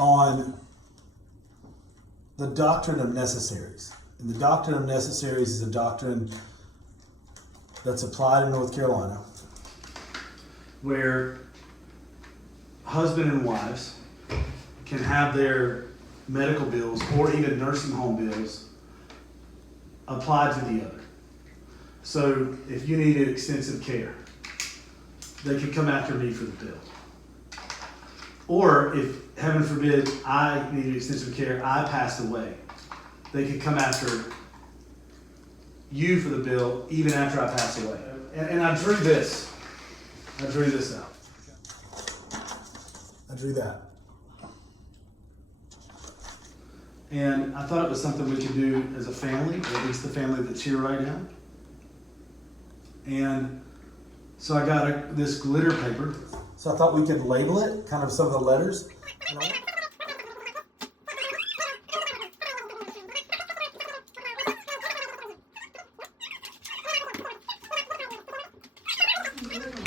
on the Doctrine of Necessaries. And the Doctrine of Necessaries is a doctrine that's applied in North Carolina, where husband and wives can have their medical bills or even nursing home bills applied to the other. So if you needed extensive care, they could come after me for the bill. Or if, heaven forbid, I needed extensive care, I passed away, they could come after you for the bill even after I passed away. And I drew this. I drew this out. I drew that. And I thought it was something we could do as a family, or at least the family that's here right now. And so I got this glitter paper. So I thought we could label it, kind of some of the letters.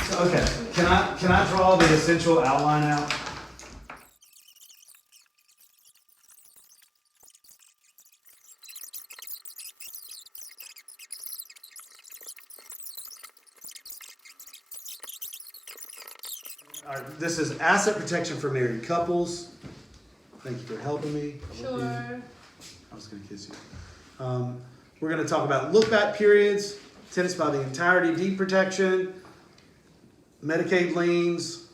So, okay, can I draw the essential outline out? All right, this is asset protection for married couples. Thank you for helping me. Sure. I was going to kiss you. We're going to talk about look-back periods, tenants by the entirety, deed protection, Medicaid liens,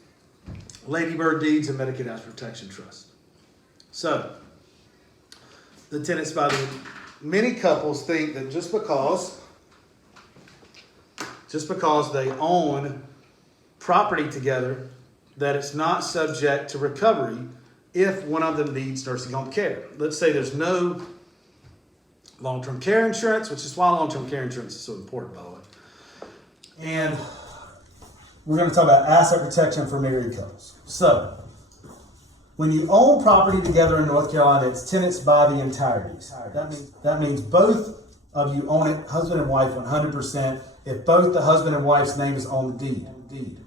ladybird deeds, and Medicaid house protection trust. So, the tenants by the many couples think that just because they own property together, that it's not subject to recovery if one of them needs nursing home care. Let's say there's no long-term care insurance, which is why long-term care insurance is so important, by the way. And we're going to talk about asset protection for married couples. So, when you own property together in North Carolina, it's tenants by the entireties. That means both of you own it, husband and wife, 100%, if both the husband and wife's name is on the deed.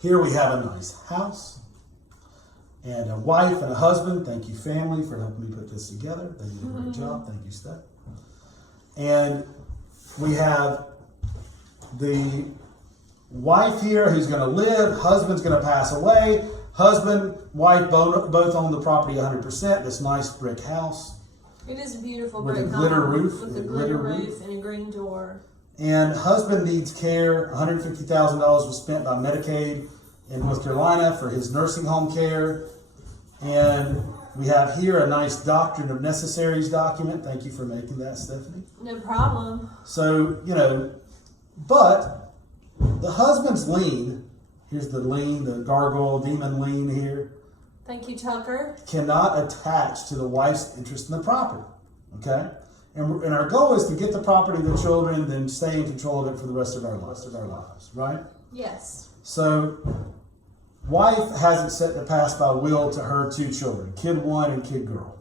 Here we have a nice house and a wife and a husband. Thank you, family, for helping me put this together. They did a great job. Thank you, Steph. And we have the wife here who's going to live. Husband's going to pass away. Husband, wife, both own the property 100%. This nice brick house. It is a beautiful with brick a glitter home roof. with a glitter roof and a green door. And husband needs care. $150,000 was spent by Medicaid in North Carolina for his nursing home care. And we have here a nice Doctrine of Necessaries document. Thank you for making that, Stephanie. No problem. So, but the husband's lien, here's the lien, the gargoyle demon lien here, Thank you, Tucker. cannot attach to the wife's interest in the property. Okay? And our goal is to get the property, the children, then stay in control of it for the rest of our lives, right? Yes. So, wife has it set to pass by will to her two children, kid one and kid girl.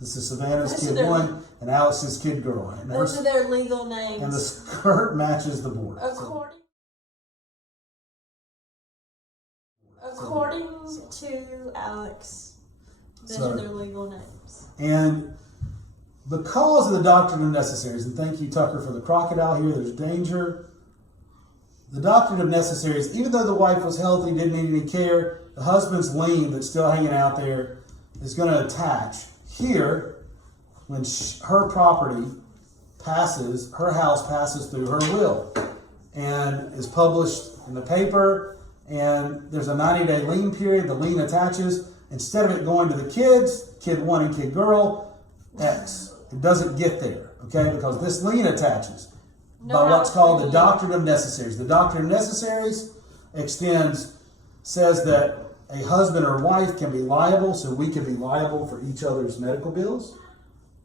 This is Savannah's kid one and Alex's kid girl. And Those are their legal names. And the skirt matches the border. According to Alex, those are their legal names. And because of the Doctrine of Necessaries, and thank you, Tucker, for the crocodile here, there's danger. The Doctrine of Necessaries, even though the wife was healthy, didn't need any care, the husband's lien that's still hanging out there is going to attach here when her property passes, her house passes through her will and is published in the paper, and there's a 90-day lien period. The lien attaches. Instead of it going to the kids, kid one and kid girl, X. It doesn't get there, okay, because this lien attaches by what's called the Doctrine of Necessaries. The Doctrine of Necessaries says that a husband or wife can be liable, so we can be liable for each other's medical bills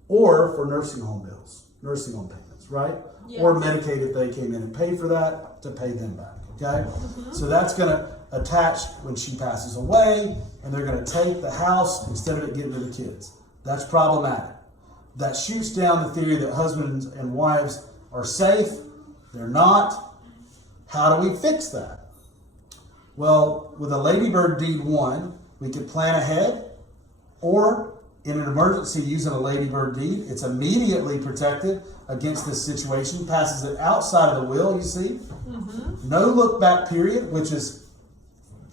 or for nursing home bills, nursing home payments, right? Yes. Or Medicaid if they came in and paid for that, to pay them back, okay? So that's going to attach when she passes away, and they're going to take the house instead of it getting to the kids. That's problematic. That shoots down the theory that husbands and wives are safe. They're not. How do we fix that? Well, with a Ladybird Deed 1, we could plan ahead, or in an emergency using a Ladybird Deed, it's immediately protected against this situation, passes it outside of the will, you see. Mm-hmm. No look back period, which is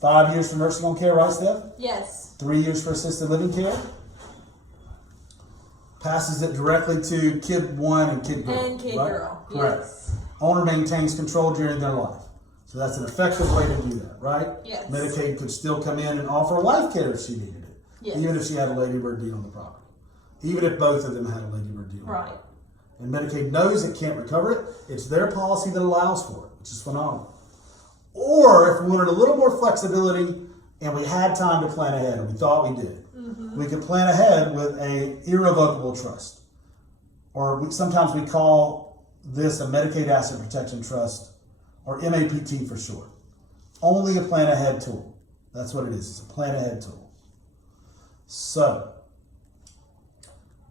5 years for nursing home care, right, Steph? Yes. 3 years for assisted living care. Passes it directly to kid 1 and kid girl. And kid right? girl. Correct. Yes. Owner maintains control during their life. So that's an effective way to do that, right? Yes. Medicaid could still come in and offer life care if she needed it. Yes. Even if she had a Ladybird deed on the property. Even if both of them had a Ladybird deed on Right. it. And Medicaid knows it can't recover it. It's their policy that allows for it, which is phenomenal. Or if we wanted a little more flexibility and we had time to plan ahead, and we thought we did, we could plan ahead with a irrevocable trust. Or sometimes we call this a Medicaid Asset Protection Trust, or MAPT for short. Only a plan ahead tool. That's what it is. It's a plan ahead tool. So,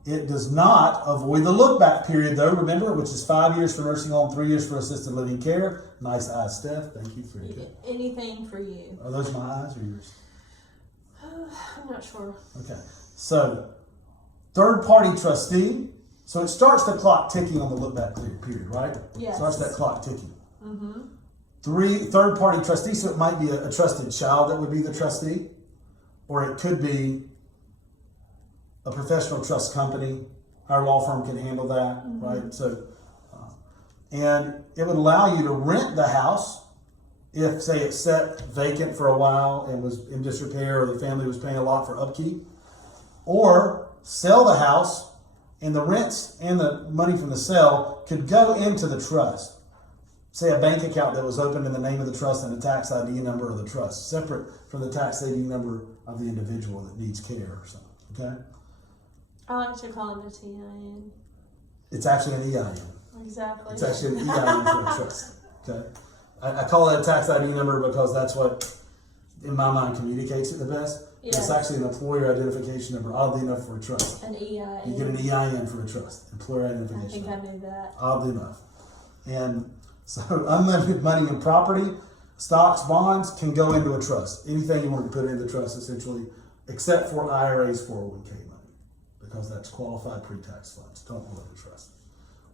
it does not avoid the look back period though, remember, which is 5 years for nursing home, 3 years for assisted living care. Nice eyes, Steph. Thank you for it. Anything for you. Are those my eyes or yours? I'm not sure. Okay. So, third party trustee. So it starts the clock ticking on the look back period, right? Yes. Starts that clock ticking. Mm-hmm. Third party trustee. So it might be a trusted child that would be the trustee, or it could be a professional trust company. Our law firm can handle that, right? So, and it would allow you to rent the house if, say, it's set vacant for a while and was in disrepair, or the family was paying a lot for upkeep, or sell the house, and the rents and the money from the sale could go into the trust. Say a bank account that was opened in the name of the trust and a tax ID number of the trust, separate from the tax ID number of the individual that needs care or something, okay? I like to call it a TIN. It's actually an EIN. Exactly. It's actually an EIN for a trust, okay? I call it a tax ID number because that's what, in my mind, communicates it the best. Yes. It's actually an employer identification number, oddly enough, for a trust. An EIN. You get an EIN for a trust, employer I identification think number. I knew that. Oddly enough. And so unlimited money and property, stocks, bonds can go into a trust. Anything you want to put into the trust, essentially, except for IRAs, 401k money, because that's qualified pre-tax funds. Don't go into trust.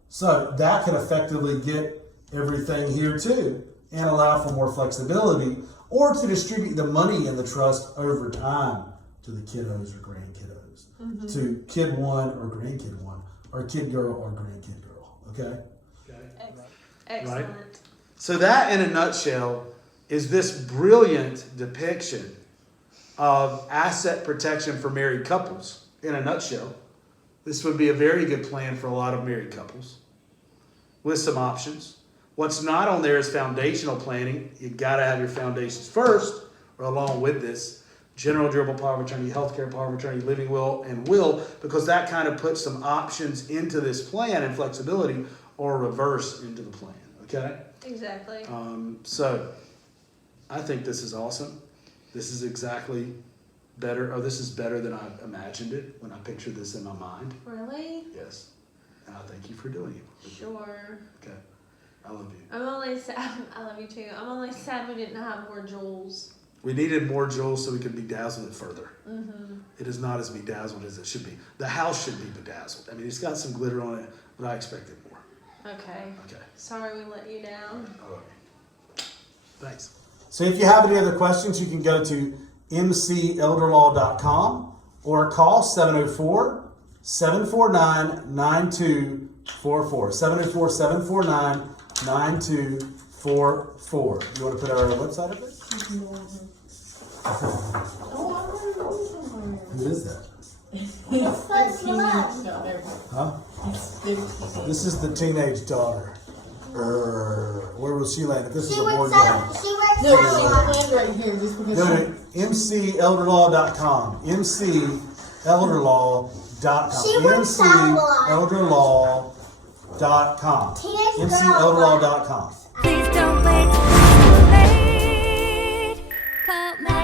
So that can effectively get everything here too and allow for more flexibility, or to distribute the money in the trust over time to the kiddos or grandkiddos, to kid 1 or grandkid 1, or kid girl or grandkid girl, okay? Excellent. Right. So that, in a nutshell, is this brilliant depiction of asset protection for married couples. In a nutshell, this would be a very good plan for a lot of married couples with some options. What's not on there is foundational planning. You got to have your foundations first, or along with this, general durable power of attorney, healthcare power of attorney, living will, and will, because that kind of puts some options into this plan and flexibility, or reverse into the plan. Okay? Exactly. So I think this is awesome. This is exactly better. Oh, this is better than I imagined it when I pictured this in my mind. Really? Yes. And I thank you for doing it. Sure. Okay. I love you. I'm only sad. I love you too. I'm only sad we didn't have more jewels. We needed more jewels so we could bedazzle it further. Mm-hmm. It is not as bedazzled as it should be. The house should be bedazzled. I mean, it's got some glitter on it, but I expected more. Okay. Okay. Sorry we let you down. I love you. Thanks. So if you have any other questions, you can go to mcelderlaw.com or call 704-749-9244. 704-749-9244. You want to put our website up there? Who is that? Huh? This is the teenage daughter. Where will she land? If this is a board game. She works right here just because. Go to mcelderlaw.com. mcelderlaw.com. mcelderlaw.com. mcelderlaw.com. Please don't wait too late. Call now.